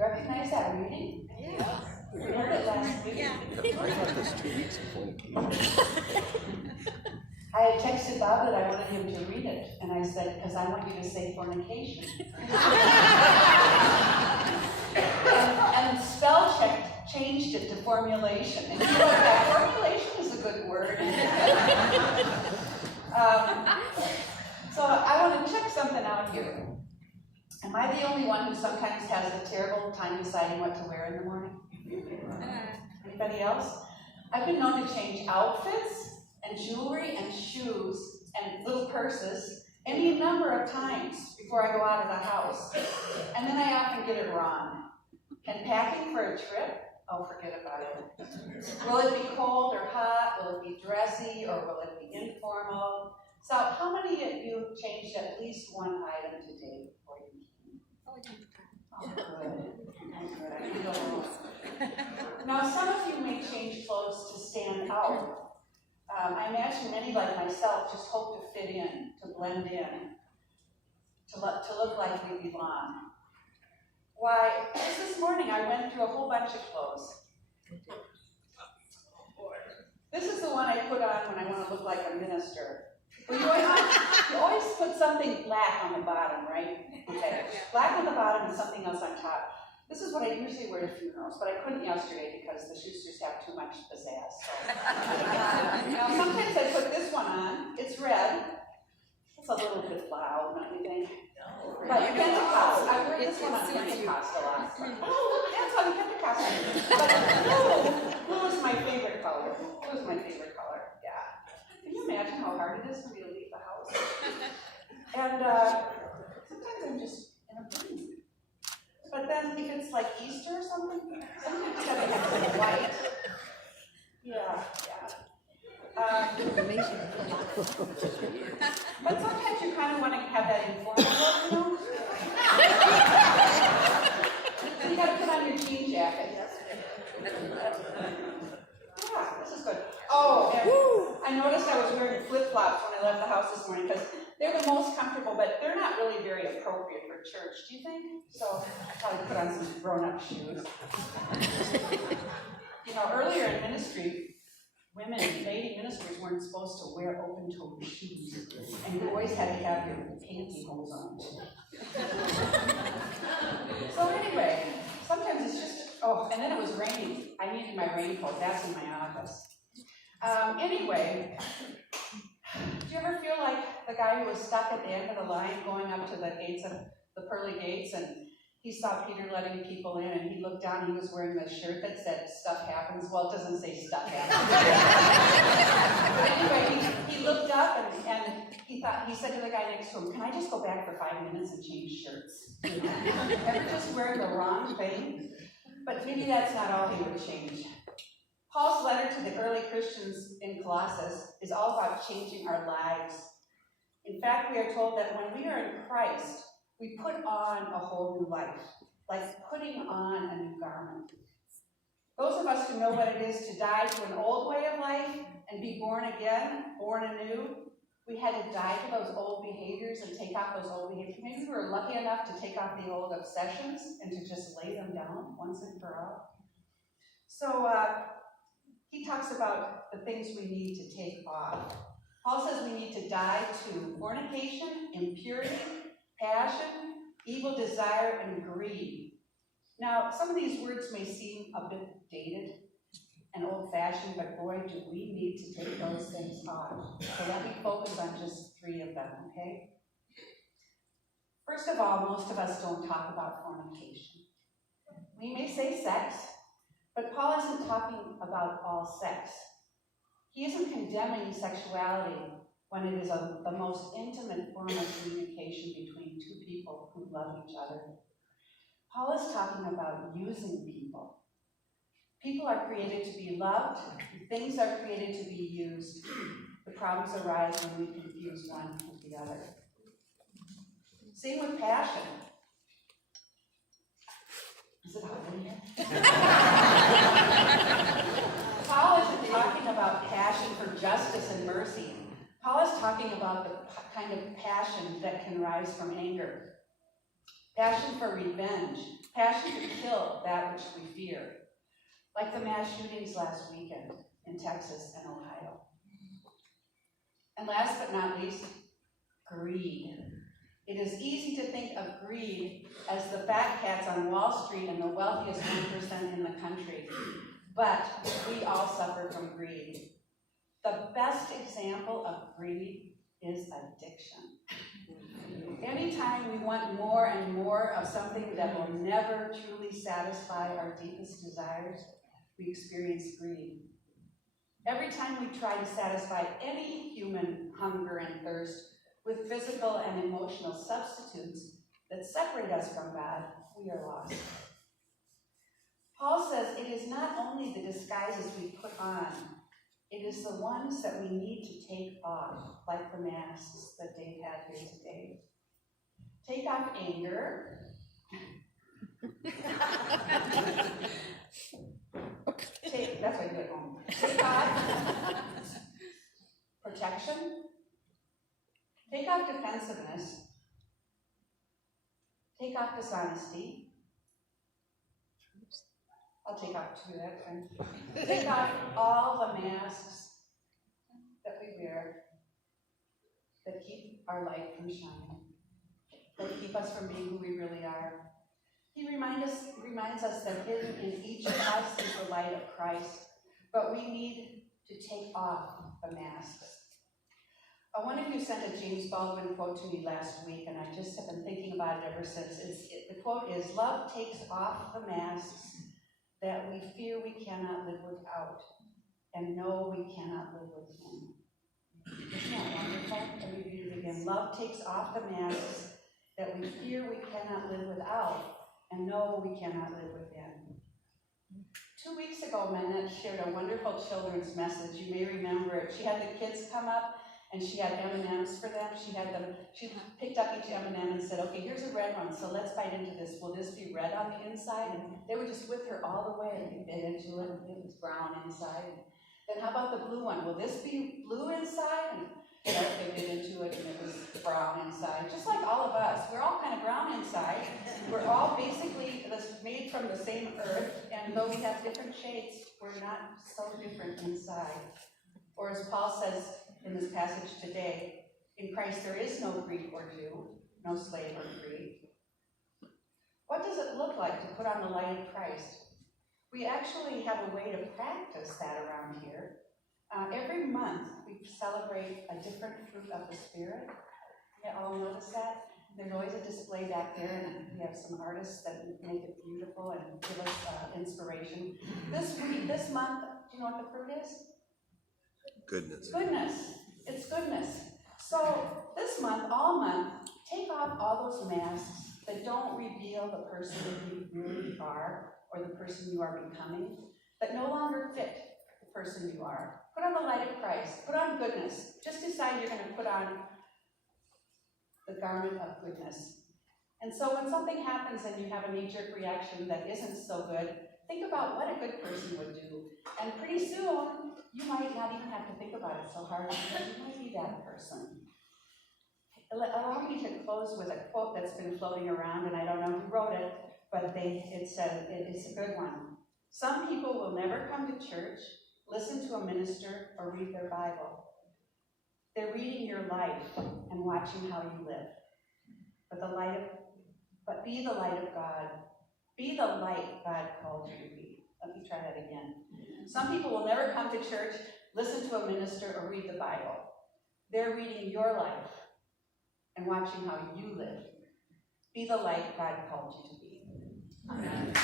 you recognize that reading? Yeah. We heard it last week. Yeah. I thought this 2 weeks of fornication. I had texted Bob that I wanted him to read it, and I said, because I want you to say fornication. and spell check changed it to formulation. And you know what, that formulation is a good word. So I want to check something out here. Am I the only one who sometimes has a terrible time deciding what to wear in the morning? Anybody else? I've been known to change outfits and jewelry and shoes and little purses any number of times before I go out of the house. And then I often get it wrong. And packing for a trip, oh, forget about it. Will it be cold or hot? Will it be dressy or will it be informal? So how many of you changed at least one item today before you came? Oh, good. I feel alone. Now, some of you may change clothes to stand out. I imagine many, like myself, just hope to fit in, to blend in, to look like we belong. Why, just this morning I went through a whole bunch of clothes. This is the one I put on when I want to look like a minister. Well, you always put something black on the bottom, right? Okay. Black on the bottom and something else on top. This is what I usually wear to funerals, but I couldn't yesterday because the Schusters have too much pizzazz. So. Now, sometimes I put this one on. It's red. It's a little bit loud, don't you think? But Pentecost, I wear this one on Pentecost a lot. Oh, that's on Pentecost. But blue is my favorite color. Blue is my favorite color, yeah. Can you imagine how hard it is for me to leave the house? And sometimes I'm just in a mood. But then if it's like Easter or something, sometimes you gotta have some white. Yeah. But sometimes you kind of want to have that informal look, you know? So you gotta put on your jean jacket. Yeah, this is good. Oh, and I noticed I was wearing flip-flops when I left the house this morning because they're the most comfortable, but they're not really very appropriate for church, do you think? So I probably put on some grown-up shoes. You know, earlier in ministry, women, lady ministers weren't supposed to wear open-toed shoes, and you always had to have your pantyhose on. So anyway, sometimes it's just, and then it was raining. I needed my raincoat. That's in my office. Anyway, do you ever feel like the guy who was stuck at the end of the line going up to the gates of the pearly gates, and he saw Peter letting people in, and he looked down, he was wearing the shirt that said, "Stuff happens." Well, it doesn't say stuff happens. But anyway, he looked up, and he said to the guy next to him, "Can I just go back for 5 minutes and change shirts?" You know? Ever just wearing the wrong thing? But maybe that's not all he would change. Paul's letter to the early Christians in Colossus is all about changing our lives. In fact, we are told that when we are in Christ, we put on a whole new life, like putting on a new garment. Those of us who know what it is to die to an old way of life and be born again, born anew, we had to die to those old behaviors and take off those old behaviors. Maybe we were lucky enough to take off the old obsessions and to just lay them down once and for all. So he talks about the things we need to take off. Paul says we need to die to fornication, impurity, passion, evil desire, and greed. Now, some of these words may seem a bit dated and old-fashioned, but boy, do we need to take those things off. So let me focus on just 3 of them, okay? First of all, most of us don't talk about fornication. We may say sex, but Paul isn't talking about all sex. He isn't condemning sexuality when it is the most intimate form of communication between 2 people who love each other. Paul is talking about using people. People are created to be loved. Things are created to be used. The problems arise when we confuse one with the other. Same with passion. Is it hot in here? Paul isn't talking about passion for justice and mercy. Paul is talking about the kind of passion that can rise from anger. passion for revenge, passion to kill that which we fear, like the mass shootings last weekend in Texas and Ohio. And last but not least, greed. It is easy to think of greed as the fat cats on Wall Street and the wealthiest 1% in the country, but we all suffer from greed. The best example of greed is addiction. Anytime we want more and more of something that will never truly satisfy our deepest desires, we experience greed. Every time we try to satisfy any human hunger and thirst with physical and emotional substitutes that separate us from God, we are lost. Paul says it is not only the disguises we put on, it is the ones that we need to take off, like the masks that Dave had here today. Take off anger. That's what I do at home. Take off protection. Take off defensiveness. Take off dishonesty. I'll take off two that time. Take off all the masks that we wear that keep our light from shining, that keep us from being who we really are. He reminds us that hidden in each of us is the light of Christ, but we need to take off the masks. One of you sent a James Baldwin quote to me last week, and I just have been thinking about it ever since. The quote is, "Love takes off the masks that we fear we cannot live without, and know we cannot live with him." Isn't that wonderful? Let me read it again. Love takes off the masks that we fear we cannot live without, and know we cannot live with him. 2 weeks ago, Manette shared a wonderful children's message. You may remember it. She had the kids come up, and she had M&Ms for them. She picked up each M&M and said, "Okay, here's a red one, so let's bite into this. Will this be red on the inside?" And they were just with her all the way, and they bit into it, and it was brown inside. And then how about the blue one? Will this be blue inside? And they bit into it, and it was brown inside. Just like all of us, we're all kind of brown inside. We're all basically made from the same earth, and though we have different shades, we're not so different inside. Or as Paul says in this passage today, in Christ there is no Greek or Jew, no slave or free. What does it look like to put on the light of Christ? We actually have a way to practice that around here. Every month we celebrate a different fruit of the Spirit. You all notice that? There's always a display back there, and we have some artists that make it beautiful and give us inspiration. This month, do you know what the fruit is? Goodness. Goodness. It's goodness. So this month, all month, take off all those masks that don't reveal the person that you really are or the person you are becoming, that no longer fit the person you are. Put on the light of Christ. Put on goodness. Just decide you're going to put on the garment of goodness. And so when something happens and you have a knee-jerk reaction that isn't so good, think about what a good person would do. And pretty soon, you might not even have to think about it so hard because you might be that person. Allow me to close with a quote that's been floating around, and I don't know who wrote it, but it said, it's a good one. "Some people will never come to church, listen to a minister, or read their Bible. They're reading your life and watching how you live. But be the light of God. Be the light God called you to be." Let me try that again. Some people will never come to church, listen to a minister, or read the Bible. They're reading your life and watching how you live. Be the light God called you to be. Amen.